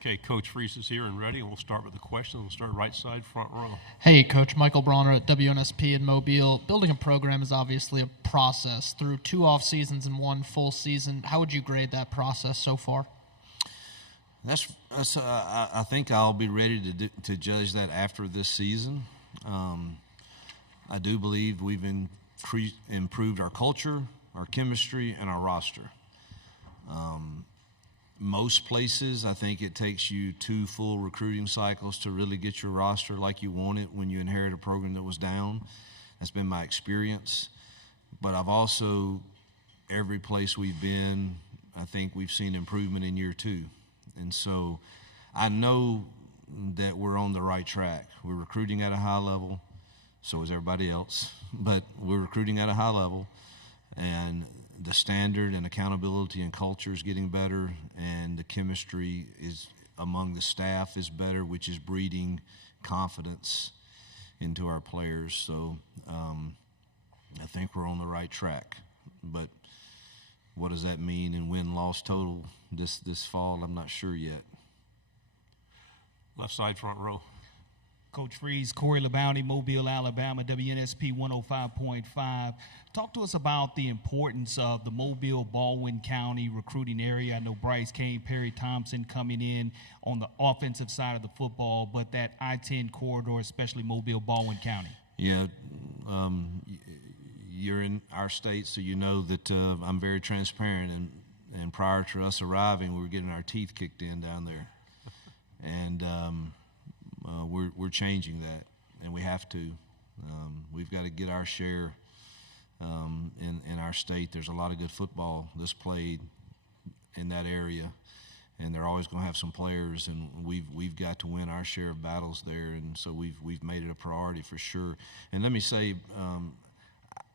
Okay, Coach Freese is here and ready, and we'll start with the questions. We'll start right side, front row. Hey, Coach. Michael Bronner at WNSP in Mobile. Building a program is obviously a process. Through 2 off seasons and 1 full season, how would you grade that process so far? I think I'll be ready to judge that after this season. I do believe we've improved our culture, our chemistry, and our roster. Most places, I think it takes you 2 full recruiting cycles to really get your roster like you want it when you inherit a program that was down. That's been my experience. But I've also, every place we've been, I think we've seen improvement in year 2. And so I know that we're on the right track. We're recruiting at a high level, so is everybody else. But we're recruiting at a high level, and the standard and accountability and culture is getting better, and the chemistry is among the staff is better, which is breeding confidence into our players. So I think we're on the right track. But what does that mean in win-loss total this fall? I'm not sure yet. Left side, front row. Coach Freese, Corey LeBounty, Mobile, Alabama, WNSP 105.5. Talk to us about the importance of the Mobile, Baldwin County recruiting area. I know Bryce Kane, Perry Thompson coming in on the offensive side of the football, but that I-10 corridor, especially Mobile, Baldwin County. Yeah, you're in our state, so you know that I'm very transparent. And prior to us arriving, we were getting our teeth kicked in down there. And we're changing that, and we have to. We've got to get our share in our state. There's a lot of good football that's played in that area, and they're always going to have some players, and we've got to win our share of battles there, and so we've made it a priority for sure. And let me say,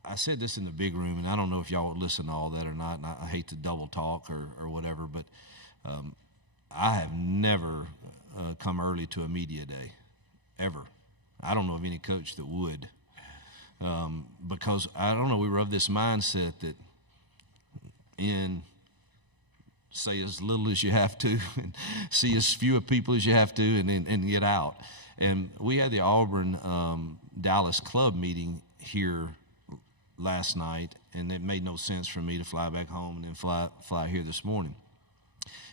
I said this in the big room, and I don't know if y'all would listen to all that or not, and I hate to double talk or whatever, but I have never come early to a media day, ever. I don't know of any coach that would, because I don't know, we were of this mindset that say as little as you have to and see as few people as you have to and get out. And we had the Auburn Dallas club meeting here last night, and it made no sense for me to fly back home and then fly here this morning.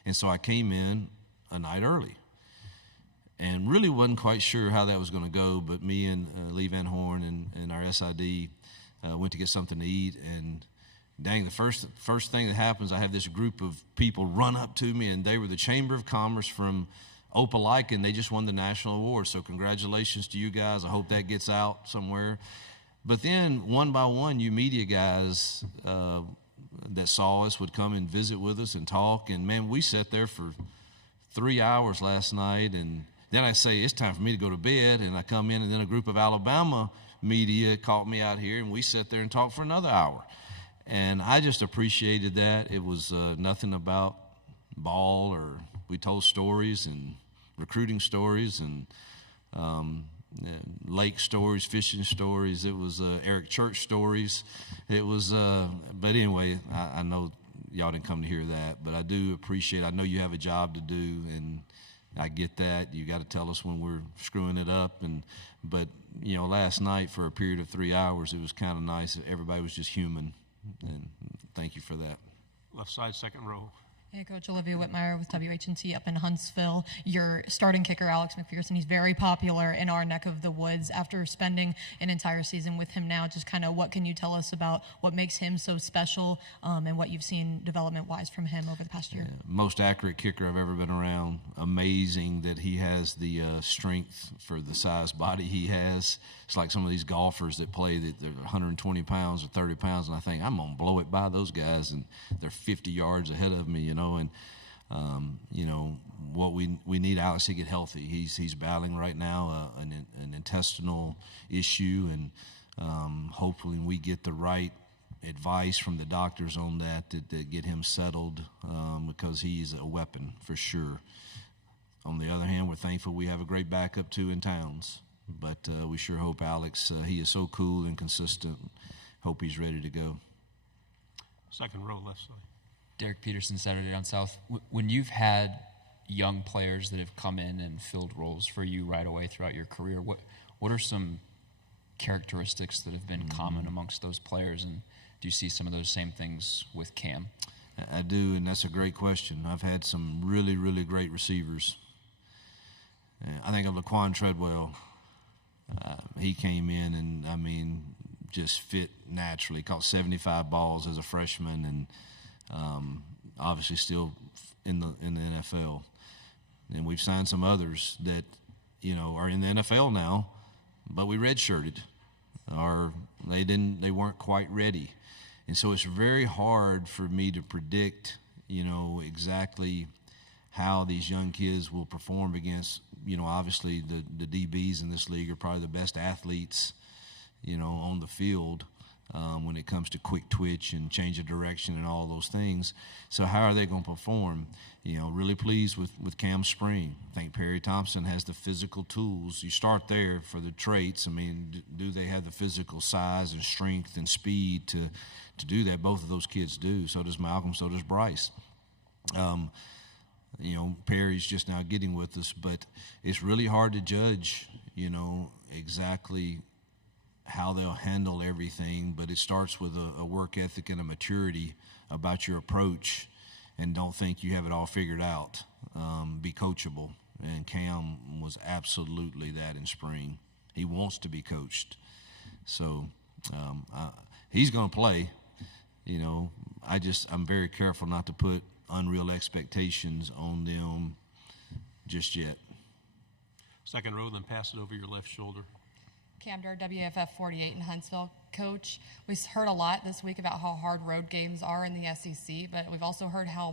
And so I came in a night early and really wasn't quite sure how that was going to go, but me and Lee Van Horn and our SID went to get something to eat, and dang, the first thing that happens, I have this group of people run up to me, and they were the Chamber of Commerce from Opelika, and they just won the national award, so congratulations to you guys. I hope that gets out somewhere. But then one by one, you media guys that saw us would come and visit with us and talk, and man, we sat there for 3 hours last night, and then I say, it's time for me to go to bed, and I come in, and then a group of Alabama media caught me out here, and we sat there and talked for another hour. And I just appreciated that. It was nothing about ball, or we told stories and recruiting stories and lake stories, fishing stories. It was Eric Church stories. It was, but anyway, I know y'all didn't come to hear that, but I do appreciate, I know you have a job to do, and I get that. You got to tell us when we're screwing it up. But you know, last night for a period of 3 hours, it was kind of nice. Everybody was just human, and thank you for that. Left side, second row. Hey, Coach Olivia Whitmire with WHNT up in Huntsville. Your starting kicker, Alex McPherson, he's very popular in our neck of the woods. After spending an entire season with him now, just kind of what can you tell us about what makes him so special and what you've seen development-wise from him over the past year? Most accurate kicker I've ever been around. Amazing that he has the strength for the size body he has. It's like some of these golfers that play that they're 120 pounds or 30 pounds, and I think I'm going to blow it by those guys, and they're 50 yards ahead of me, you know. And you know what we need Alex to get healthy. He's battling right now an intestinal issue, and hopefully we get the right advice from the doctors on that to get him settled, because he's a weapon for sure. On the other hand, we're thankful we have a great backup too in Towns, but we sure hope Alex. He is so cool and consistent. Hope he's ready to go. Second row, left side. Derek Peterson, Saturday Down South. When you've had young players that have come in and filled roles for you right away throughout your career. What are some characteristics that have been common amongst those players, and do you see some of those same things with Cam? I do, and that's a great question. I've had some really, really great receivers. I think of Laquan Treadwell. He came in and, I mean, just fit naturally. Caught 75 balls as a freshman, and obviously still in the NFL. And we've signed some others that, you know, are in the NFL now, but we redshirted, or they weren't quite ready. And so it's very hard for me to predict, you know, exactly how these young kids will perform against, you know, obviously the DBs in this league are probably the best athletes, you know, on the field when it comes to quick twitch and change of direction and all those things. So how are they going to perform? You know, really pleased with Cam Spring. I think Perry Thompson has the physical tools. You start there for the traits. I mean, do they have the physical size and strength and speed to do that? Both of those kids do. So does Malcolm, so does Bryce. You know, Perry's just now getting with us, but it's really hard to judge, you know, exactly how they'll handle everything. But it starts with a work ethic and a maturity about your approach, and don't think you have it all figured out. Be coachable, and Cam was absolutely that in spring. He wants to be coached. So he's going to play. You know, I'm very careful not to put unreal expectations on them just yet. Second row, then pass it over your left shoulder. Cam Durr, WFF 48 in Huntsville. Coach, we've heard a lot this week about how hard road games are in the SEC, but we've also heard how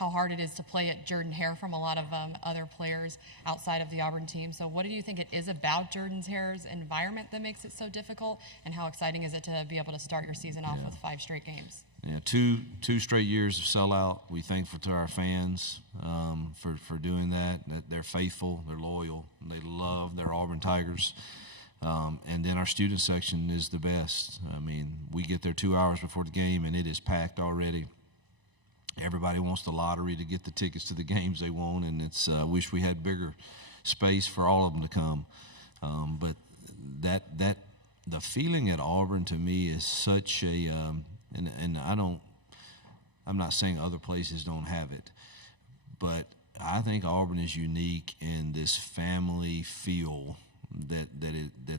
hard it is to play at Jordan-Hare from a lot of other players outside of the Auburn team. So what do you think it is about Jordan-Hare's environment that makes it so difficult, and how exciting is it to be able to start your season off with 5 straight games? Yeah, two straight years of sellout. We thankful to our fans for doing that. That they're faithful, they're loyal, they love their Auburn Tigers. And then our student section is the best. I mean, we get there 2 hours before the game, and it is packed already. Everybody wants the lottery to get the tickets to the games they want, and it's wish we had bigger space for all of them to come. But the feeling at Auburn to me is such a and I'm not saying other places don't have it, but I think Auburn is unique in this family feel that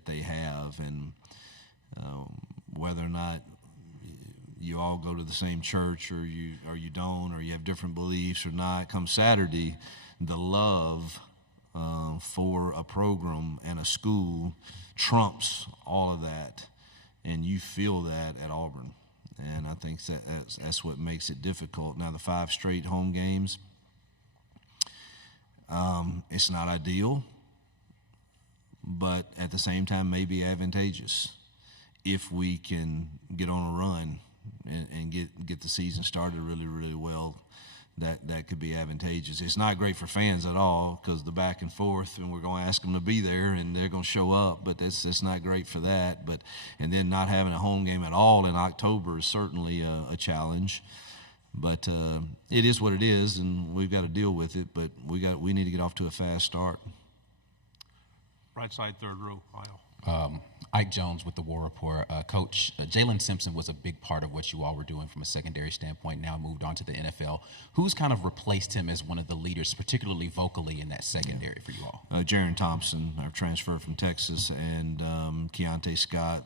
they have, and whether or not you all go to the same church or you don't, or you have different beliefs or not, come Saturday, the love for a program and a school trumps all of that, and you feel that at Auburn. And I think that's what makes it difficult. Now, the 5 straight home games, it's not ideal, but at the same time may be advantageous if we can get on a run and get the season started really, really well. That could be advantageous. It's not great for fans at all, because the back and forth, and we're going to ask them to be there, and they're going to show up, but that's not great for that. And then not having a home game at all in October is certainly a challenge. But it is what it is, and we've got to deal with it. But we need to get off to a fast start. Right side, third row, aisle. Ike Jones with the War Report. Coach, Jalen Simpson was a big part of what you all were doing from a secondary standpoint, now moved on to the NFL. Who's kind of replaced him as one of the leaders, particularly vocally, in that secondary for you all? Jaron Thompson, our transfer from Texas, and Keontae Scott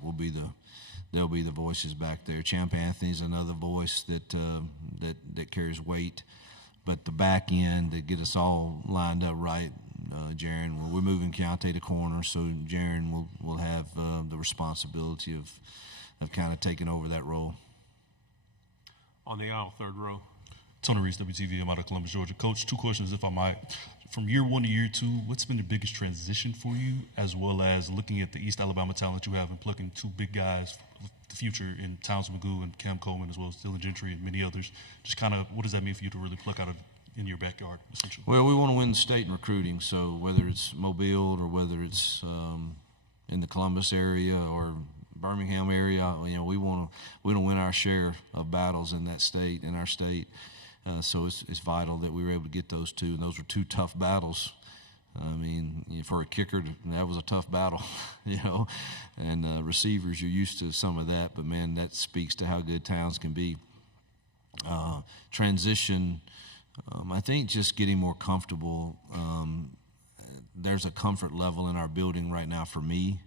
they'll be the voices back there. Champ Anthony's another voice that carries weight. But the back end that get us all lined up right, Jaron, we're moving Keontae to corner, so Jaron will have the responsibility of kind of taking over that role. On the aisle, third row. Tony Reese, WTV. I'm out of Columbus, Georgia. Coach, 2 questions, if I might. From year 1 to year 2, what's been the biggest transition for you, as well as looking at the East Alabama talent you have and plucking 2 big guys for the future in Townsend McGoo and Cam Coleman, as well as Dylan Gentry and many others? Just kind of, what does that mean for you to really pluck out of in your backyard, essentially? Well, we want to win the state in recruiting, so whether it's Mobile or whether it's in the Columbus area or Birmingham area, we want to win our share of battles in that state, in our state. So it's vital that we were able to get those two, and those were two tough battles. I mean, for a kicker, that was a tough battle, and receivers, you're used to some of that, but man, that speaks to how good Towns can be. Transition, I think just getting more comfortable. There's a comfort level in our building right now for me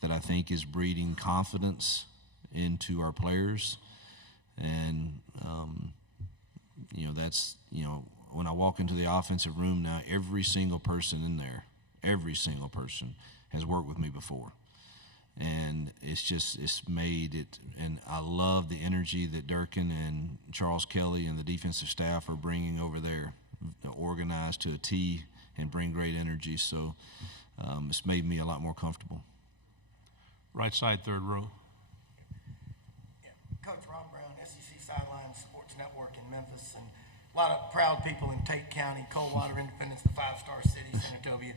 that I think is breeding confidence into our players. And, that's, when I walk into the offensive room now, every single person in there, every single person has worked with me before. And it's made it, and I love the energy that Durkin and Charles Kelly and the defensive staff are bringing over there, organized to a T and bring great energy. So it's made me a lot more comfortable. Right side, third row. Yeah. Coach Ron Brown, SEC Sideline Sports Network in Memphis, and a lot of proud people in Tate County, Coldwater, Independence, the five-star city, Senatobia.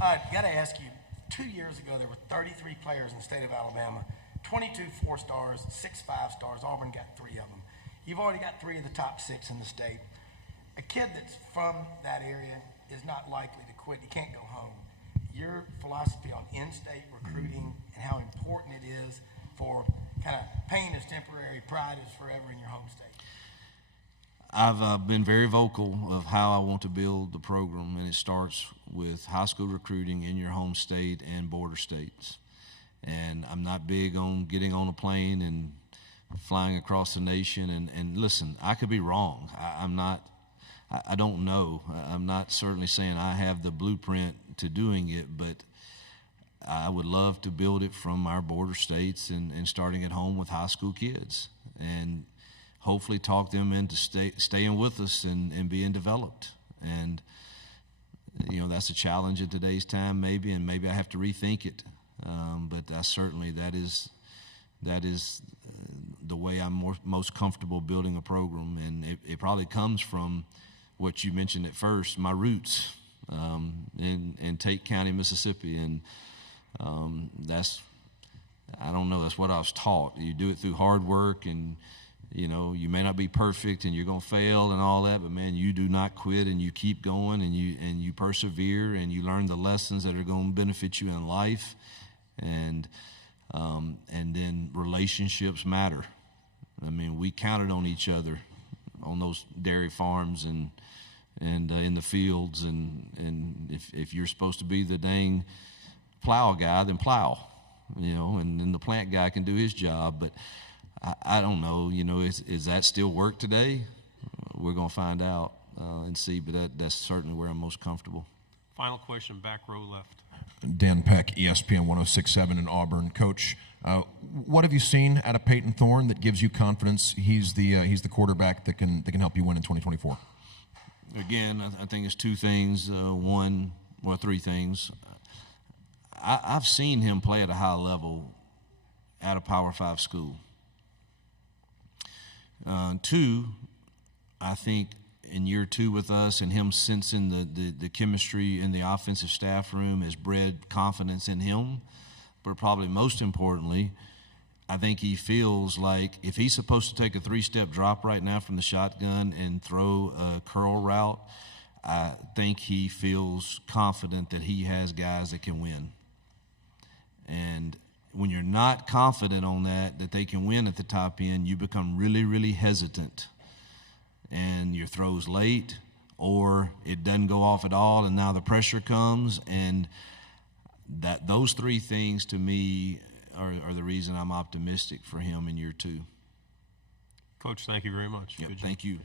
Got to ask you, 2 years ago there were 33 players in the state of Alabama, 22 4-stars, 6 5-stars. Auburn got 3 of them. You've already got 3 of the top 6 in the state. A kid that's from that area is not likely to quit. You can't go home. Your philosophy on in-state recruiting and how important it is for kind of pain is temporary, pride is forever in your home state. I've been very vocal of how I want to build the program, and it starts with high school recruiting in your home state and border states. And I'm not big on getting on a plane and flying across the nation. And listen, I could be wrong. I don't know. I'm not certainly saying I have the blueprint to doing it, but I would love to build it from our border states and starting at home with high school kids, and hopefully talk them into staying with us and being developed. And, that's a challenge in today's time maybe, and maybe I have to rethink it. But that is the way I'm most comfortable building a program. And it probably comes from what you mentioned at first, my roots in Tate County, Mississippi. And that's what I was taught. You do it through hard work, and you may not be perfect and you're going to fail and all that, but man, you do not quit, and you keep going, and you persevere, and you learn the lessons that are going to benefit you in life. And then relationships matter. I mean, we counted on each other on those dairy farms and in the fields, and if you're supposed to be the dang plow guy, then plow, and then the plant guy can do his job. But I don't know, is that still work today? We're going to find out and see, but that's certainly where I'm most comfortable. Final question, back row left. Dan Peck, ESPN 106.7 in Auburn. Coach, what have you seen out of Peyton Thorne that gives you confidence he's the quarterback that can help you win in 2024? Again, I think it's 2 things. 3 things. I've seen him play at a high level at a Power 5 school. 2, I think in year 2 with us and him sensing the chemistry in the offensive staff room has bred confidence in him. But probably most importantly, I think he feels like if he's supposed to take a 3-step drop right now from the shotgun and throw a curl route, I think he feels confident that he has guys that can win. And when you're not confident on that they can win at the top end, you become really, really hesitant. And your throw's late, or it doesn't go off at all, and now the pressure comes. And those 3 things to me are the reason I'm optimistic for him in year 2. Coach, thank you very much. Yep, thank you.